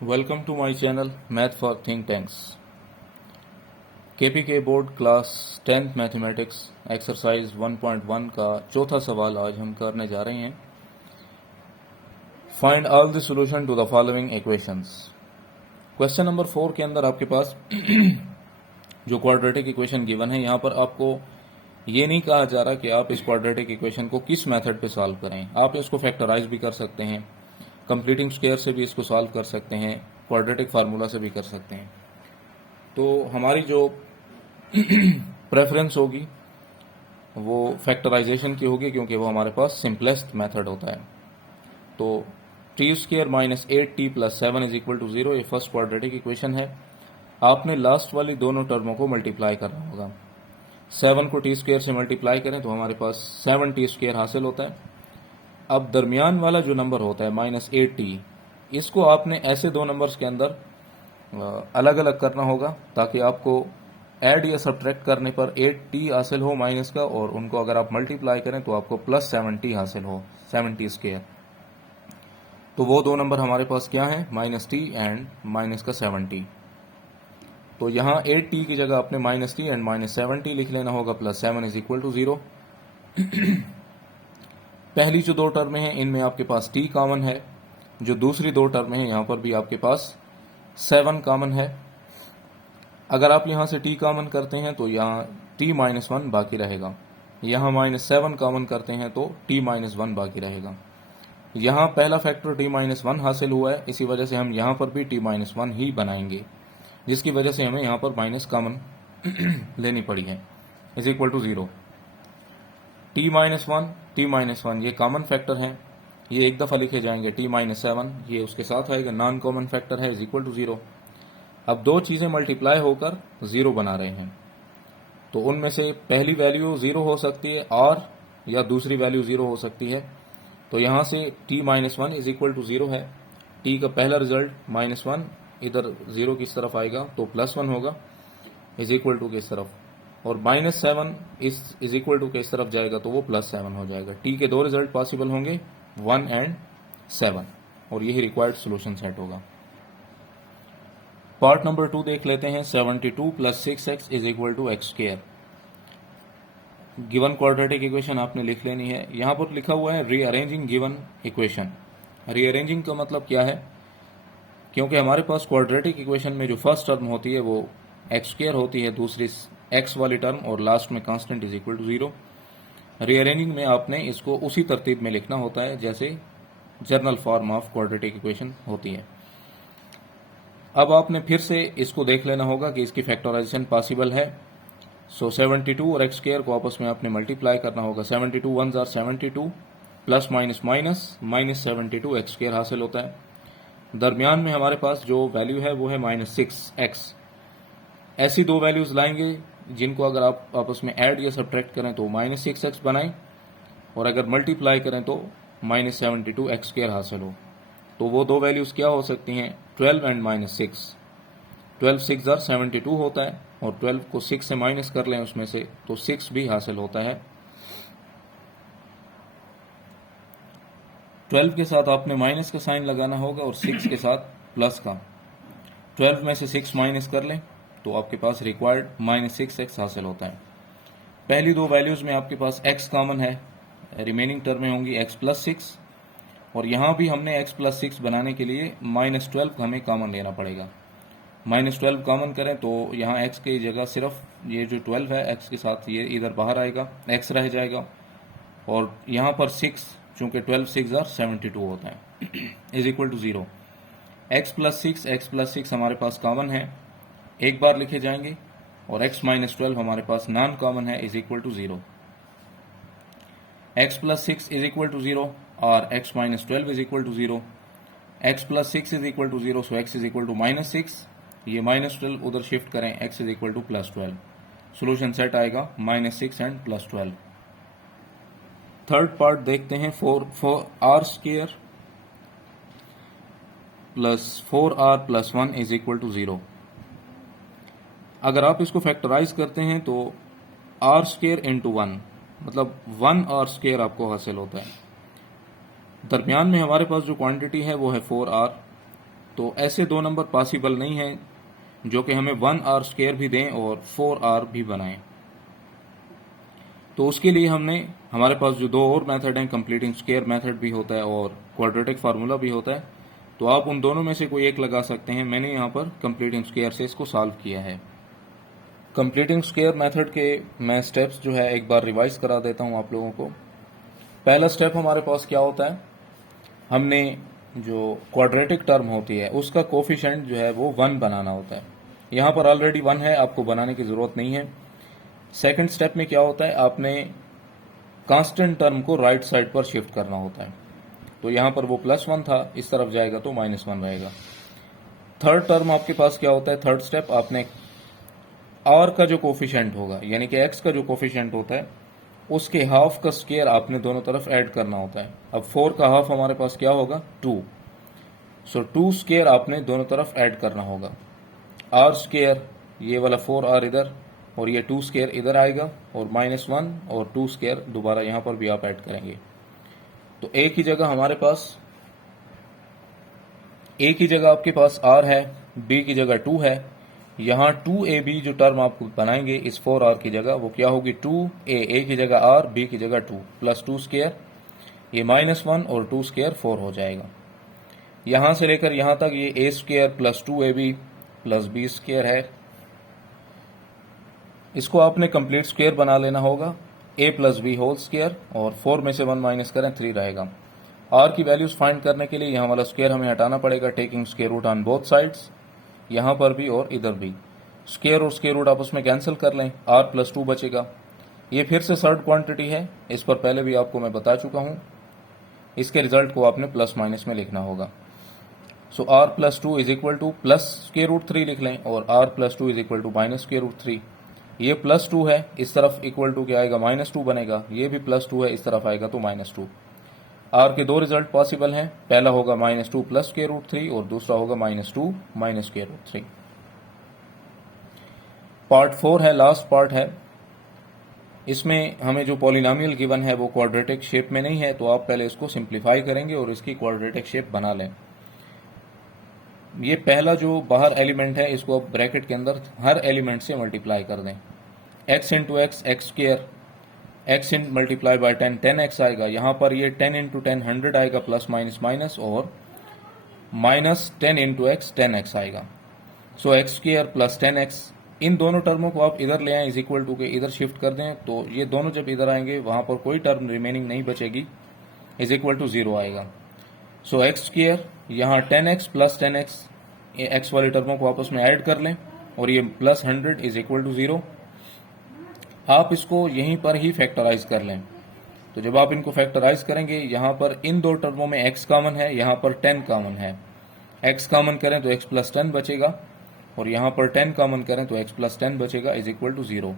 Welcome to my channel math for think tanks. KPK board class 10th mathematics exercise 1.1 का चौथा सवाल आज हम करने जा रहे हैं। Find all the solution to the following equations. Question number 4 के अंदर आपके पास जो क्वाड्रेटिक इक्वेशन गिवन है, यहाँ पर आपको ये नहीं कहा जा रहा कि आप इस क्वाड्रेटिक इक्वेशन को किस मेथड पे सॉल्व करें। आप इसको फैक्टराइज भी कर सकते हैं, कंप्लीटिंग स्क्वायर से भी इसको सॉल्व कर सकते हैं, क्वाड्रेटिक फार्मूला से भी कर सकते हैं। तो हमारी जो प्रेफरेंस होगी वो फैक्टराइजेशन की होगी, क्योंकि वो हमारे पास सिंपलेस्ट मेथड होता है। तो t square minus 8t plus 7 is equal to 0, ये फर्स्ट क्वाड्रेटिक इक्वेशन है। आपने लास्ट वाली दोनों टर्मों को मल्टीप्लाई करना होगा। 7 को टी स्क्वायर से मल्टीप्लाई करें तो हमारे पास 7t स्क्वायर हासिल होता है। अब दरमियान वाला जो नंबर होता है माइनस 8t, इसको आपने ऐसे दो नंबर्स के अंदर अलग अलग करना होगा ताकि आपको ऐड या सब्ट्रैक्ट करने पर 8t हासिल हो माइनस का, और उनको अगर आप मल्टीप्लाई करें तो आपको प्लस 7t हासिल हो, 7t स्क्वायर। तो वो दो नंबर हमारे पास क्या है, माइनस टी एंड माइनस का 7t। तो यहाँ 8t की जगह आपने minus T and minus 7t लिख लेना होगा, प्लस 7 इज इक्वल टू 0। पहली जो दो टर्में हैं इनमें आपके पास t कॉमन है, जो दूसरी दो टर्में हैं यहाँ पर भी आपके पास 7 कॉमन है। अगर आप यहाँ से t कॉमन करते हैं तो यहाँ t माइनस 1 बाकी रहेगा, यहाँ माइनस 7 कॉमन करते हैं तो t माइनस 1 बाकी रहेगा। यहाँ पहला फैक्टर t माइनस 1 हासिल हुआ है, इसी वजह से हम यहाँ पर भी t माइनस 1 ही बनाएंगे, जिसकी वजह से हमें यहाँ पर माइनस कॉमन लेनी पड़ी है, is equal to 0। t minus 1 ये कॉमन फैक्टर है, ये एक दफ़ा लिखे जाएंगे। t माइनस 7 ये उसके साथ आएगा, नॉन कॉमन फैक्टर है, इज इक्वल टू 0। अब दो चीज़ें मल्टीप्लाई होकर 0 बना रहे हैं, तो उनमें से पहली वैल्यू 0 हो सकती है और या दूसरी वैल्यू 0 हो सकती है। तो यहाँ से t minus 1 is equal to 0 है। t का पहला रिजल्ट माइनस 1 इधर 0 किस तरफ आएगा तो प्लस 1 होगा, इज इक्वल टू किस तरफ, और माइनस 7 इज इक्वल टू किस तरफ जाएगा तो वो प्लस 7 हो जाएगा। t के दो रिजल्ट पॉसिबल होंगे, 1 एंड 7, और यही रिक्वायर्ड सोल्यूशन सेट होगा। पार्ट नंबर 2 देख लेते हैं। 72 plus 6x is equal to x square. Given quadratic equation आपने लिख लेनी है। यहाँ पर लिखा हुआ है रीअरेंजिंग गिवन इक्वेशन। रीअरेंजिंग का मतलब क्या है, क्योंकि हमारे पास क्वाड्रेटिक इक्वेशन में जो फर्स्ट टर्म होती है वो एक्स स्क्वायर होती है, दूसरी एक्स वाली टर्म, और लास्ट में constant is equal to 0। Rearranging में आपने इसको उसी तरतीब में लिखना होता है जैसे general form of quadratic equation होती है। अब आपने फिर से इसको देख लेना होगा कि इसकी फैक्टराइजेशन पॉसिबल है। सो 72 और एक्स स्क्वायर को आपस में आपने मल्टीप्लाई करना होगा। 72 1s are 72, plus minus minus minus 72 x square हासिल होता है। दरमियान में हमारे पास जो वैल्यू है वो है माइनस 6x। ऐसी दो वैल्यूज लाएंगे जिनको अगर आप आपस में ऐड या सब्ट्रैक्ट करें तो माइनस 6x बनाएं, और अगर मल्टीप्लाई करें तो माइनस 72 एक्स स्क्वायर हासिल हो। तो वो दो वैल्यूज क्या हो सकती हैं, 12 एंड माइनस 6। 12 6 आर 72 होता है, और 12 को 6 से माइनस कर लें उसमें से तो 6 भी हासिल होता है। 12 के साथ आपने माइनस का साइन लगाना होगा और 6 के साथ प्लस का। 12 में से 6 माइनस कर लें तो आपके पास रिक्वायर्ड माइनस 6x हासिल होता है। पहली दो वैल्यूज में आपके पास x कॉमन है, रिमेनिंग टर्में होंगी x प्लस 6, और यहाँ भी हमने x प्लस 6 बनाने के लिए माइनस 12 हमें कॉमन लेना पड़ेगा। माइनस 12 कॉमन करें तो यहाँ x की जगह सिर्फ ये जो 12 है x के साथ ये इधर बाहर आएगा, x रह जाएगा, और यहाँ पर 6 चूंकि 12 6 आर 72 होता है, is equal to 0। x plus 6 हमारे पास कॉमन है, एक बार लिखे जाएंगे, और x माइनस 12 हमारे पास नॉन कॉमन है, is equal to 0। x plus 6 is equal to 0 और x minus 12 is equal to 0। x plus 6 is equal to 0, so x is equal to minus 6। ये माइनस 12 उधर शिफ्ट करें, x is equal to plus 12। Solution set आएगा minus 6 and plus 12। Third part देखते हैं। 4r square plus 4r plus 1 is equal to 0। अगर आप इसको factorise करते हैं तो r स्क्वायर इंटू 1 मतलब 1r स्क्वायर आपको हासिल होता है। दरमियान में हमारे पास जो क्वांटिटी है वो है 4r, तो ऐसे दो नंबर पॉसिबल नहीं हैं जो कि हमें 1r स्क्वायर भी दें और 4r भी बनाएं। तो उसके लिए हमारे पास जो दो और मेथड हैं, कंप्लीटिंग स्क्वायर मेथड भी होता है और क्वाड्रेटिक फार्मूला भी होता है, तो आप उन दोनों में से कोई एक लगा सकते हैं। मैंने यहाँ पर कंप्लीटिंग स्क्वायर से इसको सॉल्व किया है। कंप्लीटिंग स्क्वायर मेथड के मैं स्टेप्स जो है एक बार रिवाइज करा देता हूँ आप लोगों को। पहला स्टेप हमारे पास क्या होता है, हमने जो क्वाड्रेटिक टर्म होती है उसका कोफिशिएंट जो है वो 1 बनाना होता है। यहाँ पर ऑलरेडी 1 है, आपको बनाने की जरूरत नहीं है। सेकंड स्टेप में क्या होता है, आपने कांस्टेंट टर्म को राइट साइड पर शिफ्ट करना होता है। तो यहाँ पर वो +1 था, इस तरफ जाएगा तो -1 रहेगा। थर्ड टर्म आपके पास क्या होता है, थर्ड स्टेप, आपने r का जो कोफिशिएंट होगा यानी कि x का जो कोफिशिएंट होता है उसके हाफ का स्क्वायर आपने दोनों तरफ ऐड करना होता है। अब 4 का हाफ हमारे पास क्या होगा, 2। सो 2 स्क्वायर आपने दोनों तरफ ऐड करना होगा। r स्क्वायर, ये वाला 4r इधर और ये 2 स्क्वायर इधर आएगा और -1 और 2 स्क्वायर दोबारा यहां पर भी आप ऐड करेंगे। तो एक ही जगह आपके पास r है, b की जगह 2 है। यहाँ 2ab जो टर्म आप बनाएंगे इस 4r की जगह वो क्या होगी, 2a की जगह r, b की जगह 2 प्लस 2 स्क्वायर, ये -1 और 2 स्क्वायर 4 हो जाएगा। यहां से लेकर यहां तक ये a square plus 2ab plus b square है। इसको आपने कंप्लीट स्क्वायर बना लेना होगा, a plus b whole square, और 4 में से 1 माइनस करें 3 रहेगा। r की वैल्यूज फाइंड करने के लिए यहाँ वाला स्क्वायर हमें हटाना पड़ेगा, taking square root on both sides, यहां पर भी और इधर भी। स्क्वायर और स्क्वायर रूट आपस में कैंसिल कर लें, r प्लस 2 बचेगा। ये फिर से थर्ड क्वांटिटी है, इस पर पहले भी आपको मैं बता चुका हूं। इसके रिजल्ट को आपने प्लस माइनस में लिखना होगा। So r plus 2 is equal to plus square root 3 लिख लें और r plus 2 is equal to minus square root 3। ये प्लस 2 है, इस तरफ इक्वल टू क्या आएगा, -2 बनेगा। ये भी प्लस 2 है, इस तरफ आएगा तो -2। r के दो रिजल्ट पॉसिबल हैं, पहला होगा -2 प्लस स्क्वायर रूट 3 और दूसरा होगा -2 माइनस स्क्वायर रूट 3। पार्ट 4 है, लास्ट पार्ट है। इसमें हमें जो पॉलिनोमियल गिवन है वो क्वाड्रेटिक शेप में नहीं है, तो आप पहले इसको सिंप्लीफाई करेंगे और इसकी क्वाड्रेटिक शेप बना लें। ये पहला जो बाहर एलिमेंट है इसको आप ब्रैकेट के अंदर हर एलिमेंट से मल्टीप्लाई कर दें। x into x x square, x in multiply by 10 10x आएगा। यहाँ पर ये 10 इंटू 10 100 आएगा, प्लस माइनस माइनस, और माइनस 10 इंटू एक्स 10x आएगा। सो एक्स स्क्वायर प्लस 10x, इन दोनों टर्मों को आप इधर ले आए, इज इक्वल टू के इधर शिफ्ट कर दें, तो ये दोनों जब इधर आएंगे वहां पर कोई टर्म रिमेनिंग नहीं बचेगी, इज इक्वल टू 0 आएगा। सो एक्स स्क्वायर, यहाँ 10x प्लस 10x, ये x वाले टर्मों को आपस में ऐड कर लें और ये प्लस 100 इज इक्वल टू 0। आप इसको यहीं पर ही फैक्टराइज कर लें। तो जब आप इनको फैक्टराइज करेंगे, यहाँ पर इन दो टर्मों में x कॉमन है, यहाँ पर 10 कॉमन है। x कॉमन करें तो x प्लस 10 बचेगा और यहाँ पर 10 कॉमन करें तो x प्लस 10 बचेगा, is equal to 0।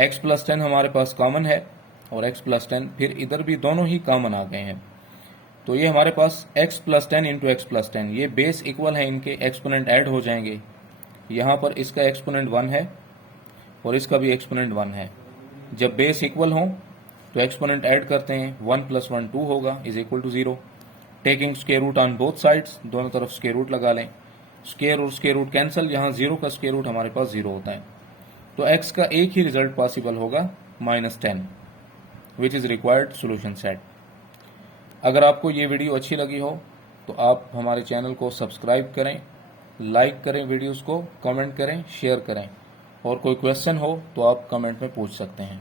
x plus 10 हमारे पास कॉमन है और x प्लस 10 फिर इधर भी दोनों ही कॉमन आ गए हैं। तो ये हमारे पास x plus 10 into x plus 10, ये बेस इक्वल है, इनके एक्सपोनेंट ऐड हो जाएंगे। यहाँ पर इसका एक्सपोनेंट 1 है और इसका भी एक्सपोनेंट 1 है। जब बेस इक्वल हो तो एक्सपोनेंट ऐड करते हैं, 1 प्लस 1 2 होगा, is equal to 0। Taking square root on both sides, दोनों तरफ स्क्वायर रूट लगा लें। स्क्वायर और स्क्वायर रूट कैंसिल, यहाँ 0 का स्क्वायर रूट हमारे पास 0 होता है। तो x का एक ही रिजल्ट पॉसिबल होगा, -10, which is required solution set. अगर आपको ये वीडियो अच्छी लगी हो तो आप हमारे चैनल को सब्सक्राइब करें, लाइक करें वीडियोस को, कमेंट करें, शेयर करें, और कोई क्वेश्चन हो तो आप कमेंट में पूछ सकते हैं।